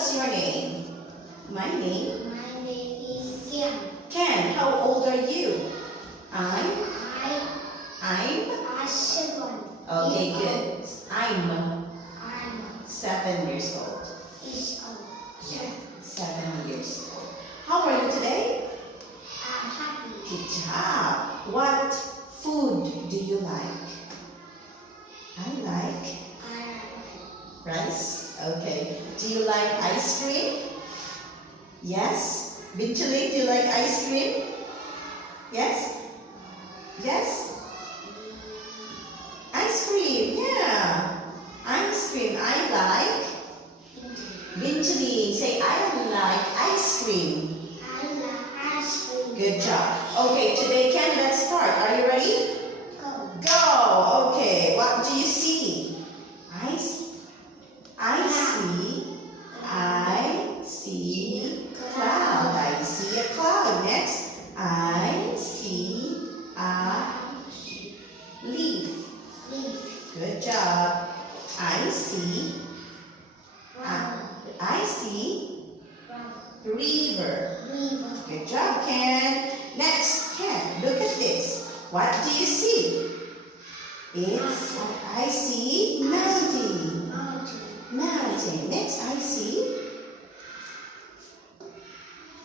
what's your name? My name? My name is Ken. Ken, how old are you? I'm I'm 7. okay, good. I'm I'm 7 years old. is old. Yeah, 7 years old. How are you today? I'm happy. Good job. What food do you like? I like rice. Okay. Do you like ice cream? Yes. Binchuli, do you like ice cream? Yes? Yes? Ice cream, yeah. Ice cream, I like. Binchuli, say I like ice cream. I like ice cream. Good job. Okay, today, Ken, let's start. Are you ready? Go. Go! Okay, what do you see? I see cloud. I see a cloud. Next, I see a leaf. Leaf. Good job. I see Flower. river. River. Good job, Ken. Next, Ken, look at this. What do you see? I see mountain. Mountain. Mountain. Next, I see.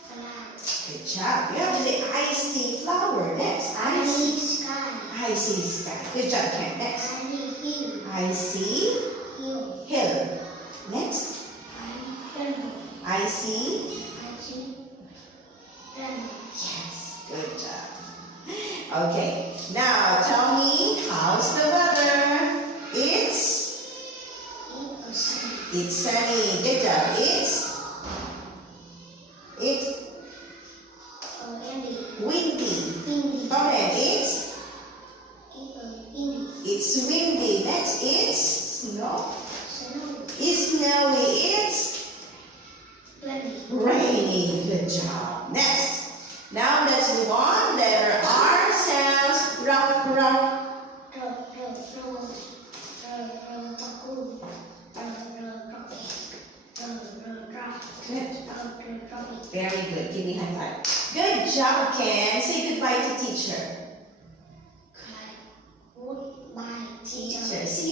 Flower. Good job. You have to say, I see flower. Next, I see sky. I see sky. Good job, Ken. Next, I see hill. I see Hill. hill. Next, I I see see. rainbow. Yes, good job. Okay, now tell me, how's the weather? It's sunny. Good job. It's windy. Come on, it's windy. Next, it's snow. It's snowy. It's rainy. Good job. Next. Now let's move on. Letter R sounds rock, rock. Good. Very good. Give me a high five. Good job, Ken. Say goodbye to teacher. Goodbye, teacher. See